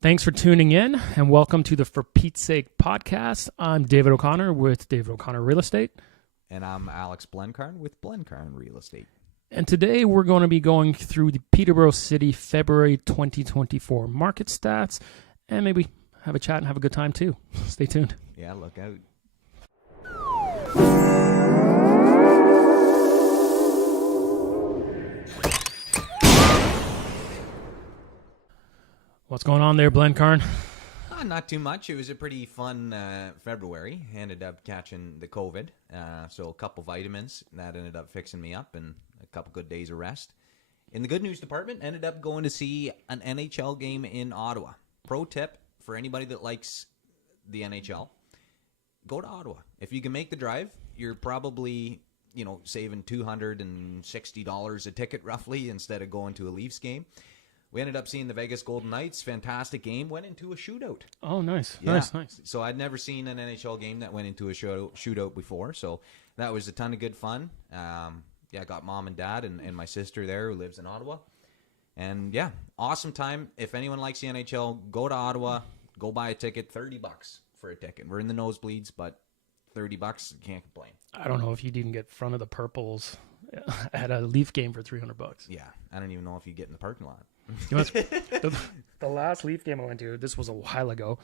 Thanks for tuning in and welcome to the For Pete's Sake podcast. I'm David O'Connor with David O'Connor Real Estate. And I'm Alex Blencarn with Blencarn Real Estate. And today we're going to be going through the Peterborough City February 2024 market stats and maybe have a chat and have a good time too. Stay tuned. Yeah, look out. What's going on there, Blencarn? Not too much. It was a pretty fun February. Ended up catching the COVID. So a couple vitamins. That ended up fixing me up and a couple good days of rest. In the good news department, ended up going to see an NHL game in Ottawa. Pro tip for anybody that likes the NHL, go to Ottawa. If you can make the drive, you're probably, saving $260 a ticket roughly instead of going to a Leafs game. We ended up seeing the Vegas Golden Knights. Fantastic game. Went into a shootout. Oh, nice. Yeah. Nice. So I'd never seen an NHL game that went into a shootout before. So that was a ton of good fun. I got mom and dad and my sister there who lives in Ottawa. And yeah, awesome time. If anyone likes the NHL, go to Ottawa. Go buy a ticket. $30 for a ticket. We're in the nosebleeds, but $30, you can't complain. I don't know if you'd even get front of the Purples at a Leaf game for $300. Yeah, I don't even know if you get in the parking lot. The last Leaf game I went to, this was a while ago,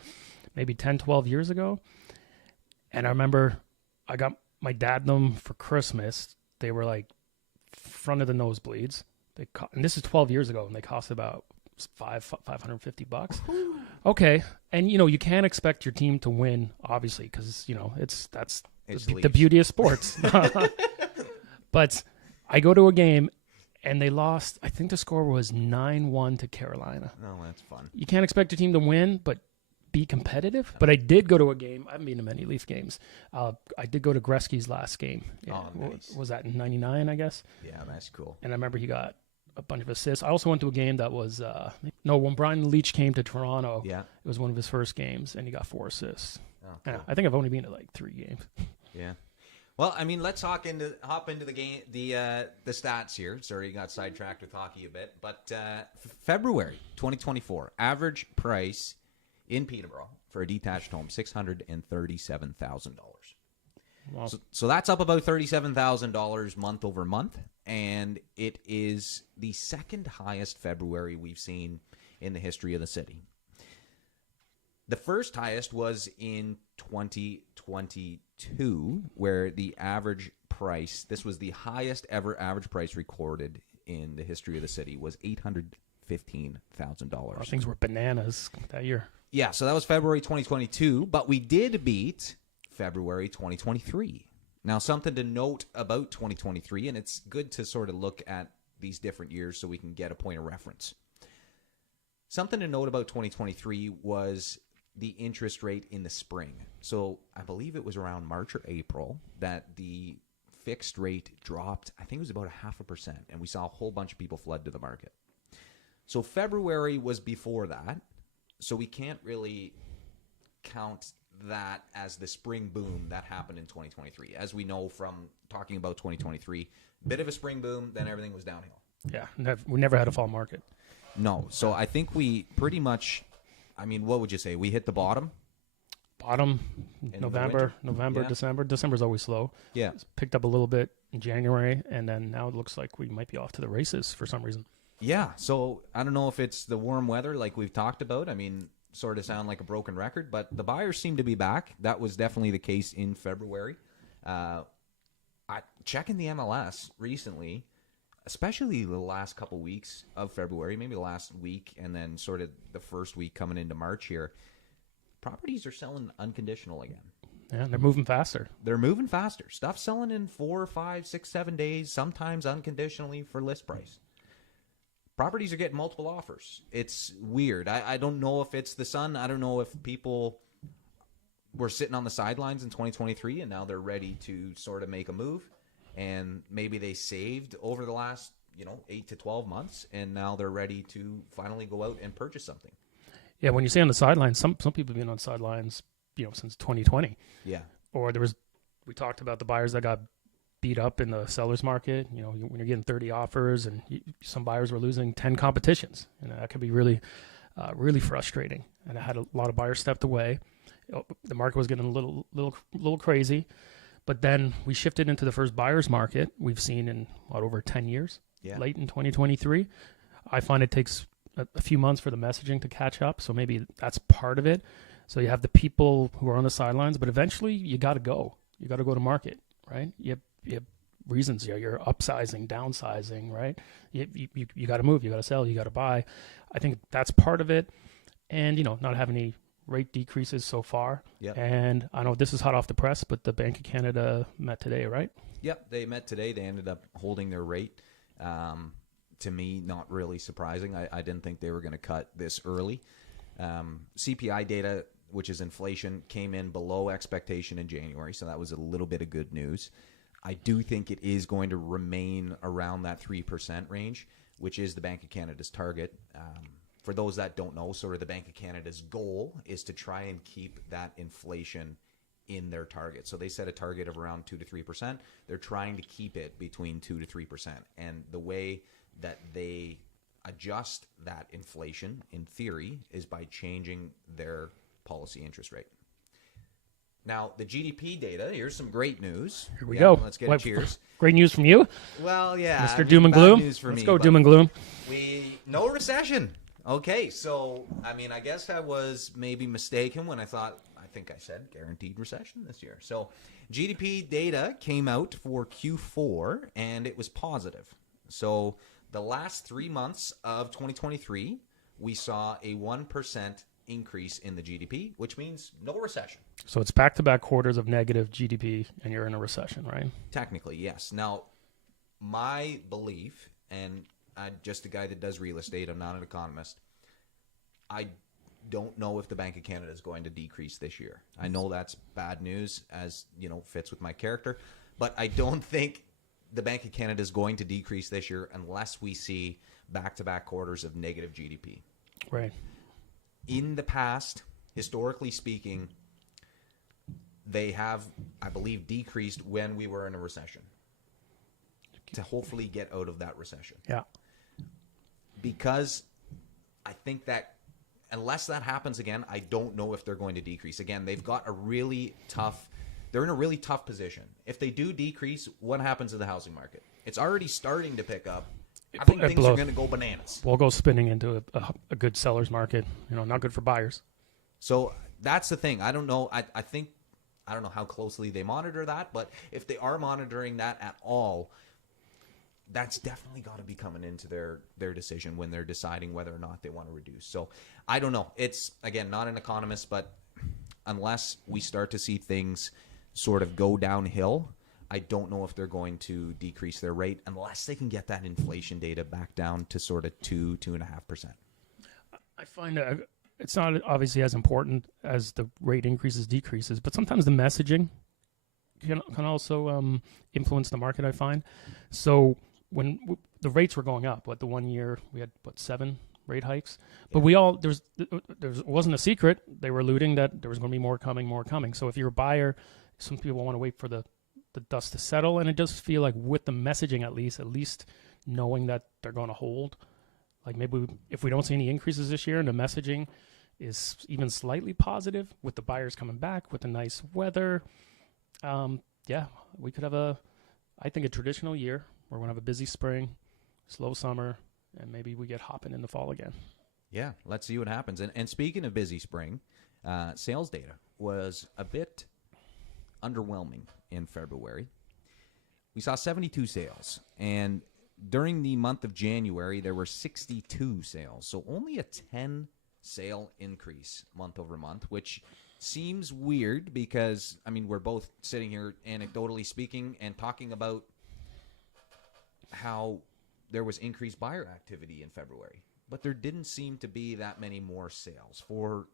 maybe 10, 12 years ago. And I remember I got my dad them for Christmas. They were like front of the nosebleeds. And this is 12 years ago, and they cost about $550. Okay. And, you can't expect your team to win, obviously, because, that's the beauty of sports. But I go to a game, and they lost. I think the score was 9-1 to Carolina. Oh, that's fun. You can't expect your team to win, but be competitive. But I did go to a game. I haven't been to many Leaf games. I did go to Gretzky's last game. Yeah. Oh, nice. Was that in 99, I guess? Yeah, that's cool. And I remember he got a bunch of assists. I also went to a game that was, when Brian Leach came to Toronto, it was one of his first games, and he got 4 assists. Oh, cool. Yeah, I think I've only been to like 3 games. Yeah. Well, let's hop into the game, the stats here. Sorry, got sidetracked with hockey a bit, but February 2024 average price in Peterborough for a detached home $637,000. Wow. So that's up about $37,000 month over month, and it is the second highest February we've seen in the history of the city. The first highest was in 2022, where the average price, this was the highest ever average price recorded in the history of the city, was $815,000. Things were bananas that year. Yeah, so that was February 2022, but we did beat February 2023. Now, something to note about 2023, and it's good to sort of look at these different years so we can get a point of reference. Something to note about 2023 was the interest rate in the spring. So I believe it was around March or April that the fixed rate dropped. I think it was about 0.5%, and we saw a whole bunch of people flood to the market. So February was before that, so we can't really count that as the spring boom that happened in 2023. As we know from talking about 2023, bit of a spring boom, then everything was downhill. Yeah, we never had a fall market. No, so I think we pretty much, what would you say? We hit the bottom? November, yeah. December. December's always slow. Yeah. It's picked up a little bit in January, and then now it looks like we might be off to the races for some reason. Yeah, so I don't know if it's the warm weather like we've talked about. Sort of sound like a broken record, but the buyers seem to be back. That was definitely the case in February. Checking the MLS recently, especially the last couple weeks of February, maybe the last week, and then sort of the first week coming into March here, properties are selling unconditional again. Yeah, they're moving faster. Stuff selling in 4, 5, 6, 7 days, sometimes unconditionally for list price. Properties are getting multiple offers. It's weird. I don't know if it's the sun. I don't know if people were sitting on the sidelines in 2023 and now they're ready to sort of make a move. And maybe they saved over the last, 8 to 12 months, and now they're ready to finally go out and purchase something. Yeah, when you say on the sidelines, some people have been on sidelines, since 2020. Yeah. Or we talked about the buyers that got beat up in the seller's market. When you're getting 30 offers and some buyers were losing 10 competitions, that could be really really frustrating. And I had a lot of buyers stepped away. The market was getting a little crazy. But then we shifted into the first buyer's market we've seen in, over 10 years, late in 2023. I find it takes a few months for the messaging to catch up. So maybe that's part of it. So you have the people who are on the sidelines, but eventually you got to go. You got to go to market, right? You have reasons. You're upsizing, downsizing, right? You got to move. You got to sell. You got to buy. I think that's part of it. And, not having any rate decreases so far. Yep. And I know this is hot off the press, but the Bank of Canada met today, right? Yep, they met today. They ended up holding their rate. To me, not really surprising. I didn't think they were going to cut this early. CPI data, which is inflation, came in below expectation in January, so that was a little bit of good news. I do think it is going to remain around that 3% range, which is the Bank of Canada's target. For those that don't know, sort of the Bank of Canada's goal is to try and keep that inflation in their target. So they set a target of around 2 to 3%. They're trying to keep it between 2 to 3%. And the way that they adjust that inflation, in theory, is by changing their policy interest rate. Now, the GDP data, here's some great news. Here we go. Let's get a cheers. Great news from you? Well, yeah. Mr. Doom and Gloom? News for Let's me, go, Doom and Gloom. No recession. Okay, so, I guess I was maybe mistaken when I think I said guaranteed recession this year. So, GDP data came out for Q4, and it was positive. So, the last 3 months of 2023, we saw a 1% increase in the GDP, which means no recession. So, it's back-to-back quarters of negative GDP, and you're in a recession, right? Technically, yes. Now, my belief, and I'm just a guy that does real estate, I'm not an economist, I don't know if the Bank of Canada is going to decrease this year. I know that's bad news, as fits with my character, but I don't think the Bank of Canada is going to decrease this year unless we see back-to-back quarters of negative GDP. Right. In the past, historically speaking, they have, I believe, decreased when we were in a recession to hopefully get out of that recession. Yeah. Because I think that unless that happens again, I don't know if they're going to decrease. Again, they're in a really tough position. If they do decrease, what happens to the housing market? It's already starting to pick up. I think things are going to go bananas. We'll go spinning into a good seller's market. Not good for buyers. So that's the thing. I don't know. I don't know how closely they monitor that, but if they are monitoring that at all, that's definitely got to be coming into their decision when they're deciding whether or not they want to reduce. So I don't know. It's, again, not an economist, but unless we start to see things sort of go downhill, I don't know if they're going to decrease their rate unless they can get that inflation data back down to sort of 2.5%. I find it's not obviously as important as the rate increases, decreases, but sometimes the messaging can also influence the market, I find. So when the rates were going up, the 1 year we had 7 rate hikes, but there wasn't a secret. They were alluding that there was going to be more coming. So if you're a buyer, some people want to wait for the dust to settle, and it does feel like with the messaging at least knowing that they're going to hold, like maybe if we don't see any increases this year and the messaging is even slightly positive with the buyers coming back with the nice weather, we could have I think a traditional year. We're going to have a busy spring, slow summer, and maybe we get hopping in the fall again. Yeah, let's see what happens. And speaking of busy spring, sales data was a bit underwhelming in February. We saw 72 sales, and during the month of January, there were 62 sales. So only a 10 sale increase month over month, which seems weird because, we're both sitting here anecdotally speaking and talking about how there was increased buyer activity in February, but there didn't seem to be that many more sales. For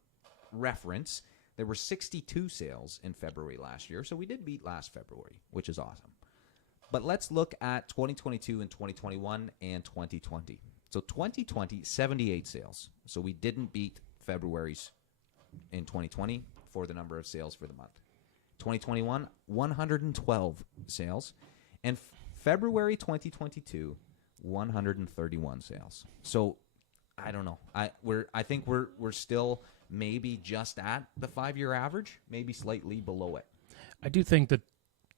reference, there were 62 sales in February last year, so we did beat last February, which is awesome. But let's look at 2022 and 2021 and 2020. So 2020, 78 sales. So we didn't beat February's in 2020 for the number of sales for the month. 2021, 112 sales. And February 2022, 131 sales. So I don't know. I think we're still maybe just at the 5-year average, maybe slightly below it. I do think that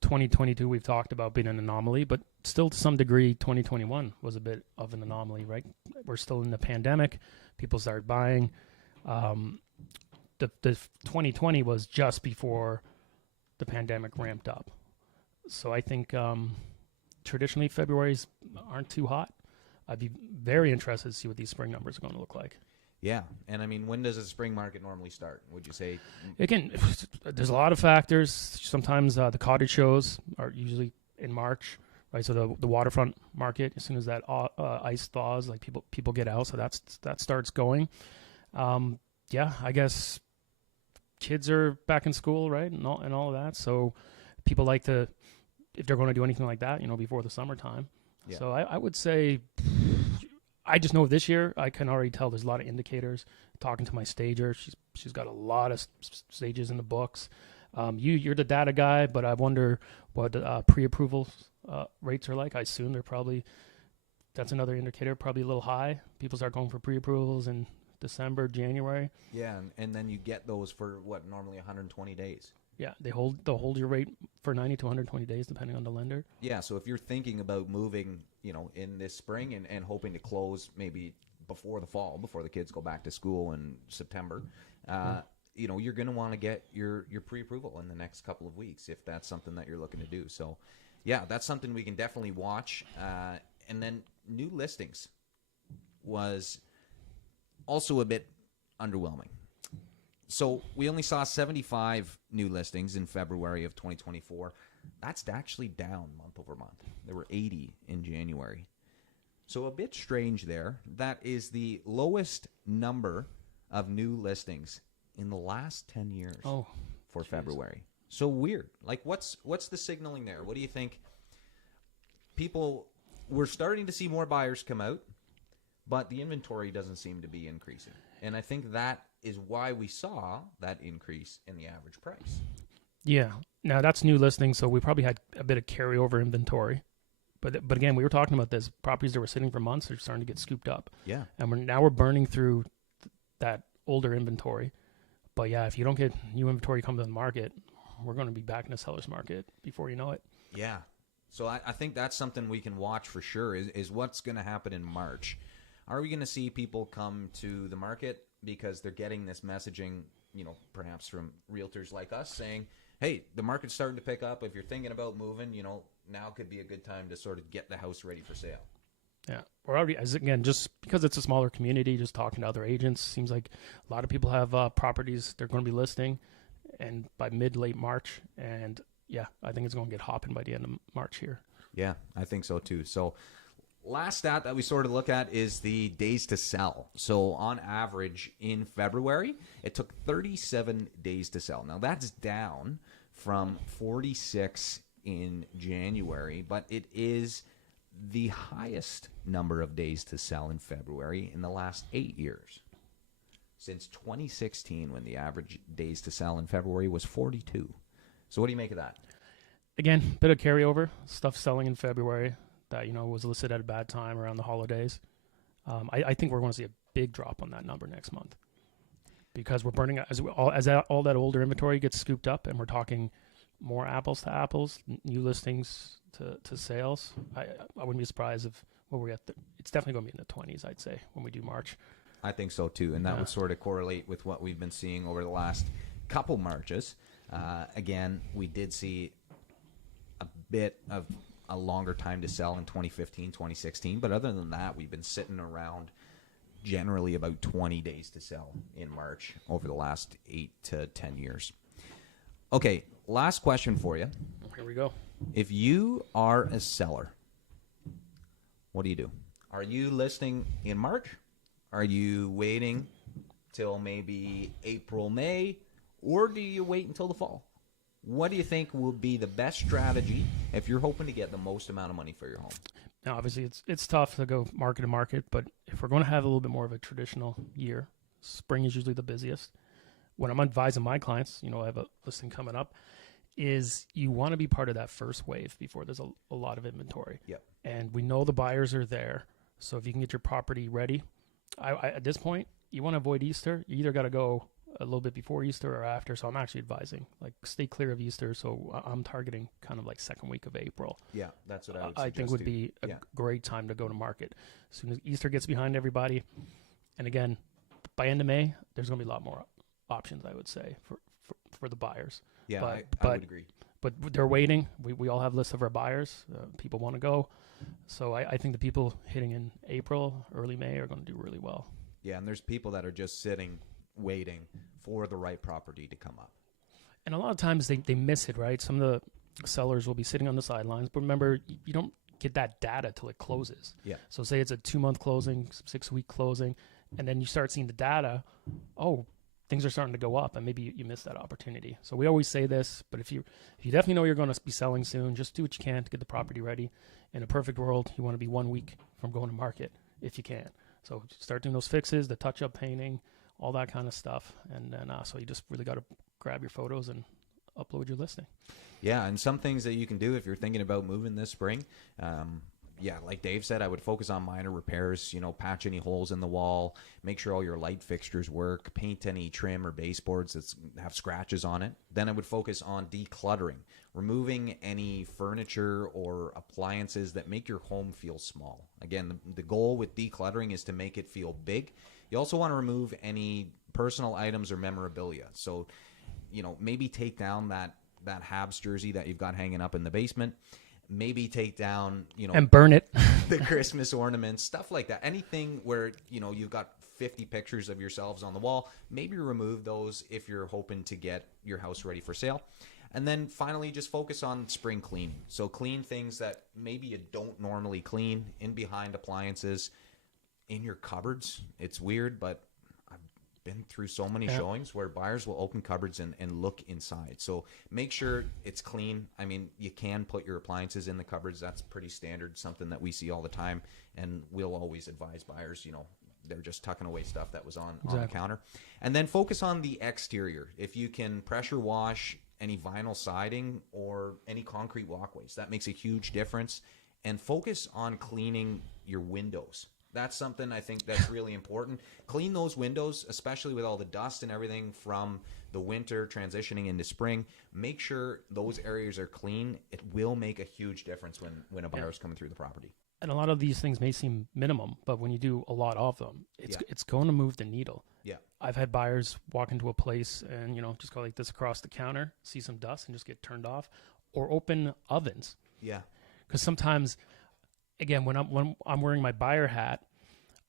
2022 we've talked about being an anomaly, but still to some degree 2021 was a bit of an anomaly, right? We're still in the pandemic. People started buying. The 2020 was just before the pandemic ramped up. So I think traditionally Februaries aren't too hot. I'd be very interested to see what these spring numbers are going to look like. Yeah, and I mean, when does a spring market normally start? Would you say? Again, there's a lot of factors. Sometimes the cottage shows are usually in March, right? So the waterfront market, as soon as that ice thaws, like people get out, so that starts going. Yeah, I guess kids are back in school, right, and all of that. So people like to, if they're going to do anything like that, before the summertime. Yeah. So I would say, I just know this year, I can already tell there's a lot of indicators. Talking to my stager, she's got a lot of stages in the books. You're the data guy, but I wonder what pre-approval rates are like. I assume that's another indicator, probably a little high. People start going for pre-approvals in December, January. Yeah, and then you get those for what, normally 120 days. Yeah, they'll hold your rate for 90 to 120 days depending on the lender. Yeah, so if you're thinking about moving, in this spring and hoping to close maybe before the fall, before the kids go back to school in September, you're going to want to get your pre-approval in the next couple of weeks if that's something that you're looking to do. So, yeah, that's something we can definitely watch. And then new listings was also a bit underwhelming. So we only saw 75 new listings in February of 2024. That's actually down month over month. There were 80 in January. So a bit strange there. That is the lowest number of new listings in the last 10 years for February. So weird. Like, what's the signaling there? What do you think? We're starting to see more buyers come out, but the inventory doesn't seem to be increasing. And I think that is why we saw that increase in the average price. Yeah. Now, that's new listings, so we probably had a bit of carryover inventory. But again, we were talking about this. Properties that were sitting for months are starting to get scooped up. Yeah. And we're burning through that older inventory. But yeah, if you don't get new inventory come to the market, we're going to be back in a seller's market before you know it. Yeah. So I think that's something we can watch for sure is what's going to happen in March. Are we going to see people come to the market because they're getting this messaging, perhaps from realtors like us saying, hey, the market's starting to pick up. If you're thinking about moving, now could be a good time to sort of get the house ready for sale. Yeah. We're already, again, just because it's a smaller community, just talking to other agents, seems like a lot of people have properties they're going to be listing and by late March. And yeah, I think it's going to get hopping by the end of March here. Yeah, I think so too. So last stat that we sort of look at is the days to sell. So on average in February, it took 37 days to sell. Now that's down from 46 in January, but it is the highest number of days to sell in February in the last 8 years. Since 2016, when the average days to sell in February was 42. So what do you make of that? Again, bit of carryover, stuff selling in February that, was listed at a bad time around the holidays. I think we're going to see a big drop on that number next month because we're burning as all that older inventory gets scooped up, and we're talking more apples to apples, new listings to sales. I wouldn't be surprised if we're at it's definitely going to be in the 20s, I'd say, when we do March. I think so too, and that would sort of correlate with what we've been seeing over the last couple Marches. Again, we did see a bit of a longer time to sell in 2015, 2016. But other than that, we've been sitting around generally about 20 days to sell in March over the last 8 to 10 years. Okay, last question for you. Here we go. If you are a seller, what do you do? Are you listing in March? Are you waiting till maybe April, May? Or do you wait until the fall? What do you think will be the best strategy if you're hoping to get the most amount of money for your home? Now, obviously, it's tough to go market to market, but if we're going to have a little bit more of a traditional year, spring is usually the busiest. When I'm advising my clients, I have a listing coming up, is you want to be part of that first wave before there's a lot of inventory. Yep. And we know the buyers are there. So if you can get your property ready, At this point, you want to avoid Easter. You either got to go a little bit before Easter or after. So I'm actually advising, like, stay clear of Easter. So I'm targeting kind of like second week of April. Yeah, that's what I would I think would too. be a great time to go to market. As soon as Easter gets behind everybody, and again, by end of May, there's going to be a lot more options, I would say, for the buyers. Yeah, but I would agree. But they're waiting. We all have lists of our buyers. People want to go. So I think the people hitting in April, early May are going to do really well. Yeah, and there's people that are just sitting, waiting for the right property to come up. And a lot of times they miss it, right? Some of the sellers will be sitting on the sidelines. But remember, you don't get that data till it closes. Yeah. So say it's a 2-month closing, 6-week closing, and then you start seeing the data. Oh, things are starting to go up, and maybe you missed that opportunity. So we always say this, but if you definitely know you're going to be selling soon, just do what you can to get the property ready. In a perfect world, you want to be 1 week from going to market if you can. So start doing those fixes, the touch-up painting, all that kind of stuff, and then so you just really got to grab your photos and upload your listing. Yeah, and some things that you can do if you're thinking about moving this spring. Yeah, like Dave said, I would focus on minor repairs, patch any holes in the wall, make sure all your light fixtures work, paint any trim or baseboards that have scratches on it. Then I would focus on decluttering, removing any furniture or appliances that make your home feel small. Again, the goal with decluttering is to make it feel big. You also want to remove any personal items or memorabilia. So, maybe take down that Habs jersey that you've got hanging up in the basement. Maybe take down, and burn it. the Christmas ornaments, stuff like that. Anything where, you've got 50 pictures of yourselves on the wall, maybe remove those if you're hoping to get your house ready for sale. And then finally, just focus on spring cleaning. So clean things that maybe you don't normally clean in behind appliances, in your cupboards. It's weird, but been through so many showings where buyers will open cupboards and look inside. So make sure it's clean. I mean, you can put your appliances in the cupboards. That's pretty standard, something that we see all the time. And we'll always advise buyers, they're just tucking away stuff that was on the counter. And then focus on the exterior. If you can pressure wash any vinyl siding or any concrete walkways, that makes a huge difference. And focus on cleaning your windows. That's something I think that's really important. Clean those windows, especially with all the dust and everything from the winter transitioning into spring. Make sure those areas are clean. It will make a huge difference when a buyer's coming through the property. And a lot of these things may seem minimum, but when you do a lot of them, it's going to move the needle. Yeah. I've had buyers walk into a place and, just go like this across the counter, see some dust and just get turned off, or open ovens. Yeah. Because sometimes, again, when I'm wearing my buyer hat,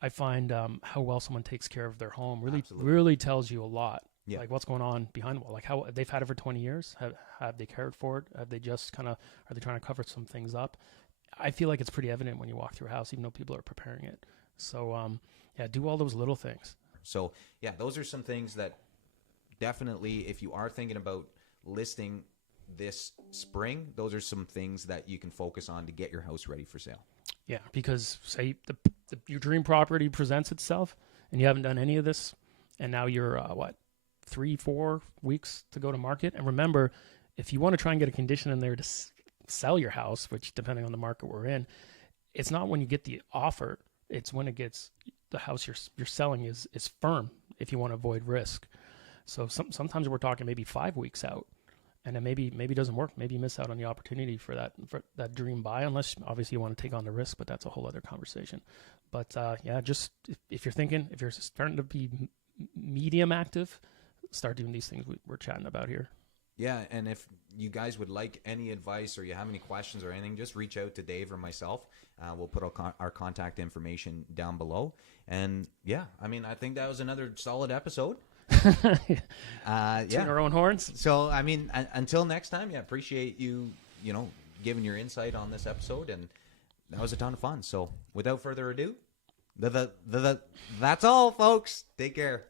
I find how well someone takes care of their home really tells you a lot. Yeah. Like what's going on behind the wall, like how they've had it for 20 years. Have they cared for it? Have they just are they trying to cover some things up? I feel like it's pretty evident when you walk through a house, even though people are preparing it. So do all those little things. So those are some things that definitely, if you are thinking about listing this spring, those are some things that you can focus on to get your house ready for sale. Yeah, because say your dream property presents itself and you haven't done any of this, and now you're 3-4 weeks to go to market. And remember, if you want to try and get a condition in there to sell your house, which depending on the market we're in, it's not when you get the offer, it's when it gets the house you're selling is firm if you want to avoid risk. So sometimes we're talking maybe 5 weeks out. And it maybe doesn't work. Maybe you miss out on the opportunity for that dream buy, unless obviously you want to take on the risk, but that's a whole other conversation. But just if you're starting to be medium active, start doing these things we're chatting about here. Yeah, and if you guys would like any advice or you have any questions or anything, just reach out to Dave or myself. We'll put our contact information down below. And I think that was another solid episode. Tooting our own horns. So until next time, appreciate you giving your insight on this episode, and that was a ton of fun. So without further ado, that's all, folks. Take care.